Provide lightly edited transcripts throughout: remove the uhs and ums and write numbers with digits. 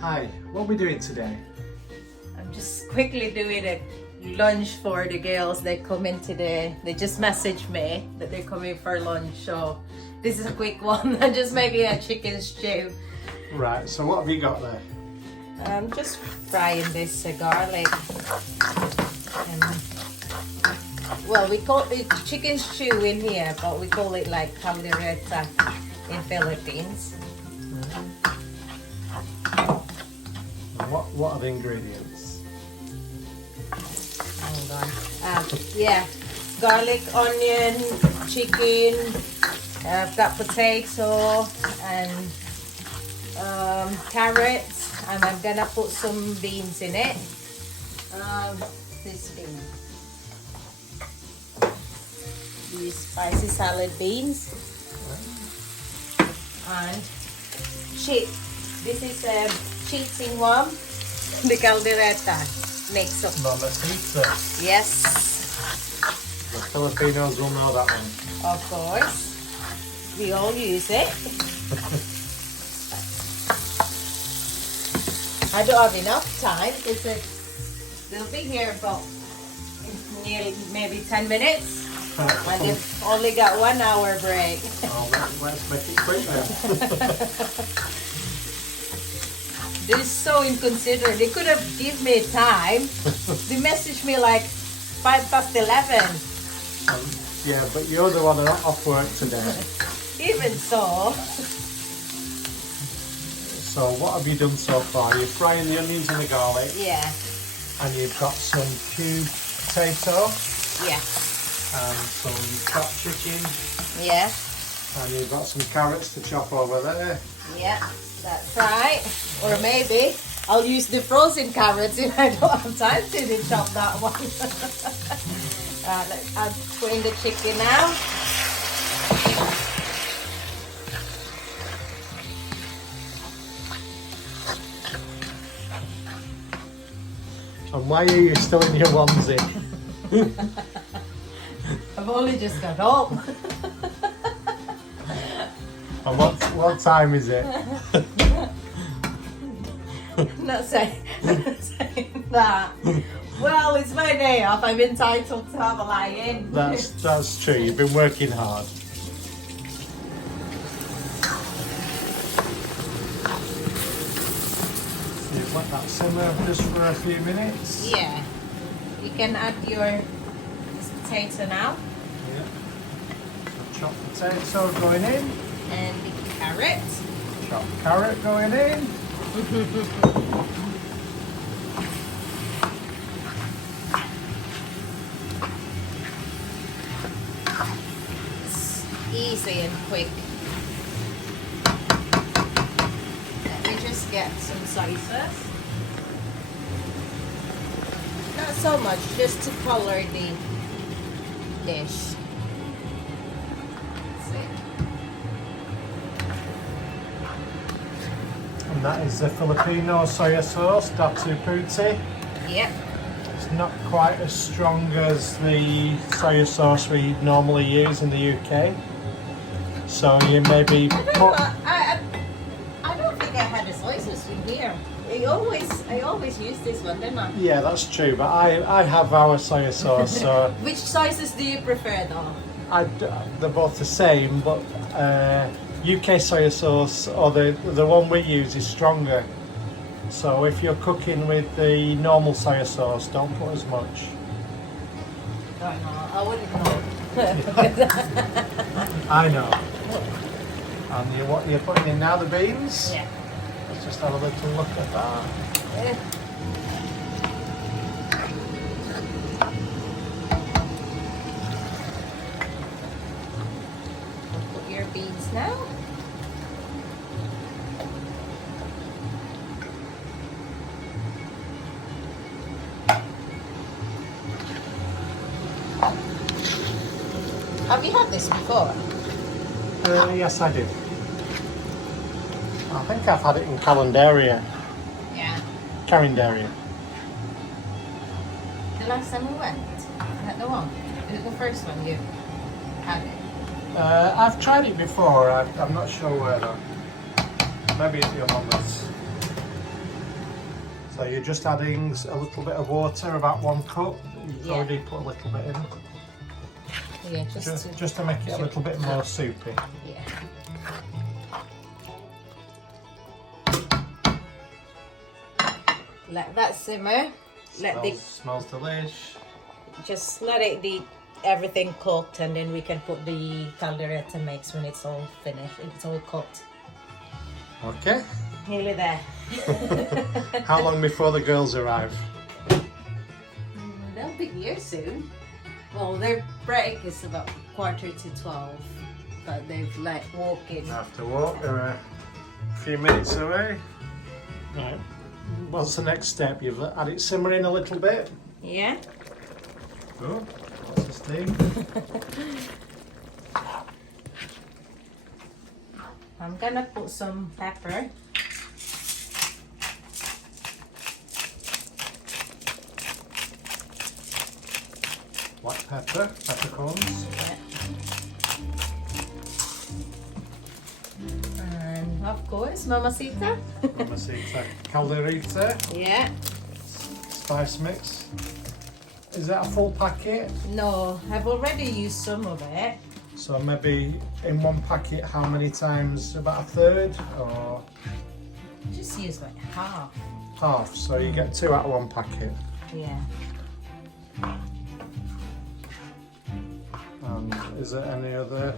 Hi, what are we doing today? I'm just quickly doing a lunch for the girls. They come in today. They just messaged me that they're coming for lunch. So this is a quick one. I'm just making a chicken stew. Right, so what have you got there? I'm just frying this garlic. Well, we call it chicken stew in here, but we call it like caldereta in Philippines. And what are the ingredients? Hold on. Yeah, garlic, onion, chicken. I've got potato and carrots, and I'm gonna put some beans in it. This bean. These spicy salad beans. And cheat. This is cheats in one. The caldereta mix up. No, let's eat it. Yes, The Filipinos will know that one. of course. We all use it. I don't have enough time because they'll be here for nearly maybe 10 minutes. And they've only got 1 hour break. Oh, let's make it quick then. They're so inconsiderate. They could have given me time. They messaged me like 11:05. Yeah, but you're the one that's off work today. Even so. So what have you done so far? You're frying the onions and the garlic, Yeah, and you've got some cubed potato yeah, and some chopped chicken, yeah, and you've got some carrots to chop over there. yeah. That's right. Or maybe I'll use the frozen carrots if I don't have time to chop that one. I'll put in the chicken now. And why are you still in your onesie? I've only just got home. And what time is it? Not saying that. Well, it's my day off. I'm entitled to have a lie in. That's true. You've been working hard. You've let that simmer just for a few minutes. Yeah. You can add your potato now. Yeah. So chopped potato going in. And the carrot. Chopped carrot going in. It's easy and quick. Let me just get some soy sauce. Not so much, just to color the dish. That's it. And that is the Filipino soy sauce, Datu Puti. Yep. It's not quite as strong as the soy sauce we normally use in the UK. So you maybe put... I don't think I had a soy sauce in here. I always use this one, don't I? Yeah, that's true, but I have our soy sauce, so Which soy sauce do you prefer though? they're both the same, but UK soy sauce, or the one we use, is stronger. So if you're cooking with the normal soy sauce, don't put as much. Don't know. I wouldn't know. I know. And what you're putting in now, the beans? Yeah. Let's just have a little look at that. Yeah. Put your beans now. Have you had this before? Yes, I do. I think I've had it in Caldereta. Yeah. Caldereta. The last time we went? Is that the one? Is it the first one you had it? I've tried it before. I'm not sure where though. Maybe it's your mama's. So you're just adding a little bit of water, about 1 cup. You've Yeah. already put a little bit in. Yeah, Just to make it a little bit more soupy. Yeah. Let that simmer. Smells delish. Just let it everything cooked, and then we can put the caldereta mix when it's all finished. It's all cooked. Okay. Nearly there. How long before the girls arrive? They'll be here soon. Well, their break is about 11:45, but they've walked in. I have to walk. They're a few minutes away. Right. What's the next step? You've had it simmering a little bit. Yeah. Good. What's the steam? I'm gonna put some pepper. Black pepper, peppercorns. Yeah. And of course, mamacita. Mamacita. Caldereta. Yeah. Spice mix. Is that a full packet? No, I've already used some of it. So maybe in one packet, how many times? About a third or Just use like half. half? So you get 2 out of 1 packet. Yeah. Is there any other?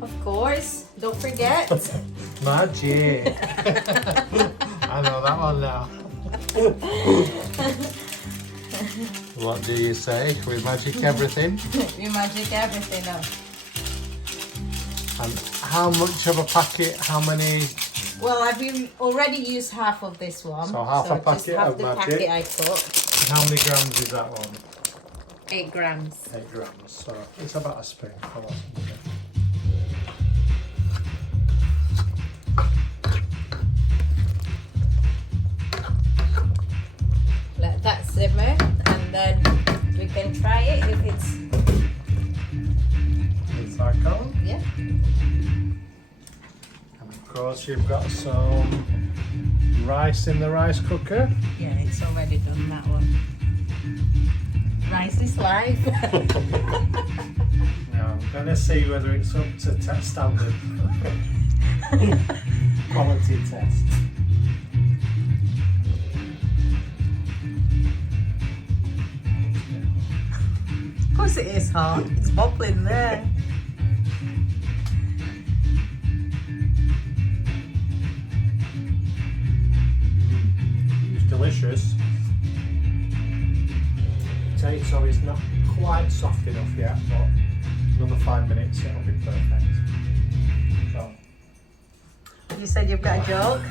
Of course. Don't forget. Magic. I know that one now. What do you say? We magic everything? We magic everything up. And how much of a packet? How many? Well, I've already used half of this one. So half a just packet half of the magic. packet I cooked. How many grams is that one? 8 grams. 8 grams. So it's about a spoonful or something. Let that simmer, and then we can try it if it's Is that gone? yeah. And of course you've got some rice in the rice cooker. Yeah, it's already done that one. Rice is life. Now I'm going to see whether it's up to test standard. Quality test. Of course it is hot. It's bubbling there. It's delicious. Potato is not quite soft enough yet, but another 5 minutes it'll be perfect. So, You said you've got a joke?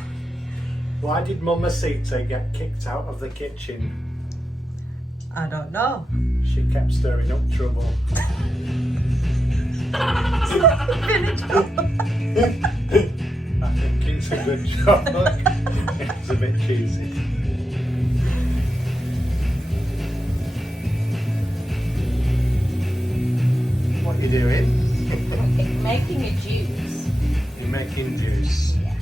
why did Mamacita get kicked out of the kitchen? I don't know. She kept stirring up trouble. I think it's a good joke. It's a bit cheesy. What are you doing? Making a juice. You're making juice. Yeah.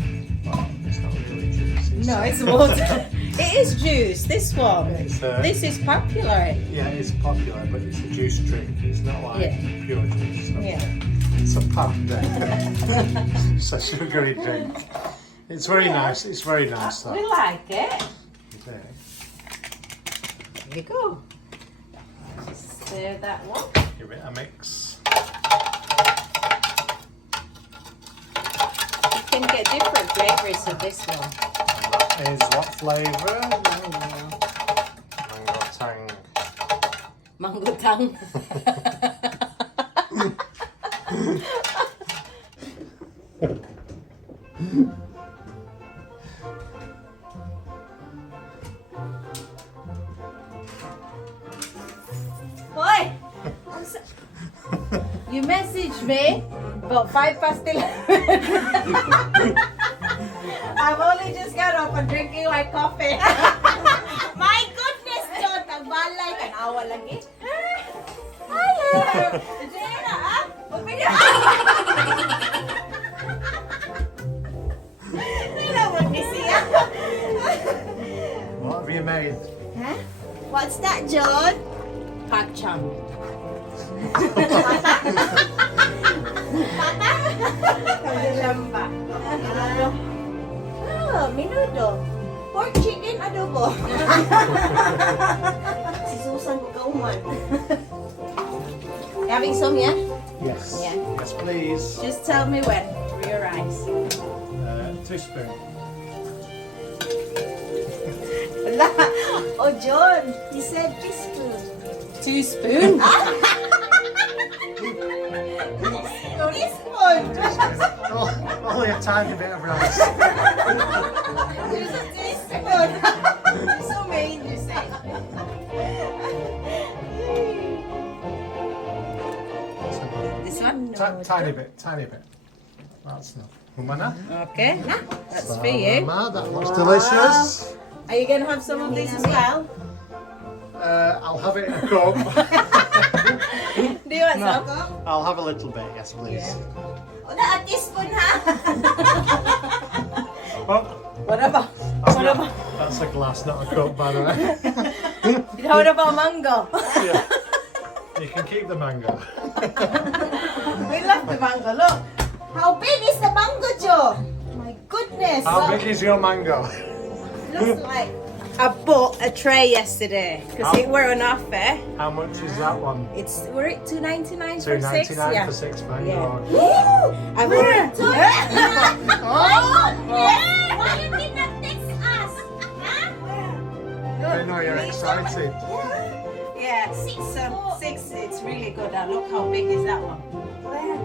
Well, it's not really juice. No, it's water. It is juice. This one. It's, This is popular. yeah, it's popular, but it's a juice drink. It's not like Yeah. pure juice. So Yeah. it's a powder. It's a sugary drink. It's very nice. It's very nice We though. like it. Okay. There you go. Just stir that one. Give it a mix. You can get different flavors of this one. That is what flavour? Mango tang. Mango tang. Oi! You messaged me about 11:05. I've only just got up and drinking my coffee. My goodness, John, tagbalay ka na awa lagi. Hello. Jenna, ah? Mag-video. Hindi na mag-busy ah. What have made. Huh? What's that, John? Pak cham. Lamba. Oh, minudo. Pork chicken adobo. Si Susan ko kauman. Having some, yeah? Yes. Yeah. Yes, please. Just tell me when for your rice. 2 spoons. Wala. Oh, John. He said teaspoon. 2 spoons. Teaspoon. Only a tiny bit of rice. There's a teaspoon. So mean, you say. This one? Tiny bit. That's enough. Umana? Okay. That's for you. That looks delicious. Are you going to have some of this as well? I'll have it in a cup. Do you want some? I'll have a little bit, yes please. O na, a teaspoon ha. Oh, What about? that's a glass, not a cup, by the way. What about mango? Yeah. You can keep the mango. We love the mango. Look. How big is the mango, Joe? My goodness. How big is your mango? Looks like. I bought a tray yesterday because How- it weren't enough, eh? How much is that one? It's we're at $2.99 for six. $2.99 Yeah. for 6 mango. Yeah. Woo! I bought. Why you did not text us? Huh? I know you're excited. Yeah, six. It's really good. Look how big is that one. Where?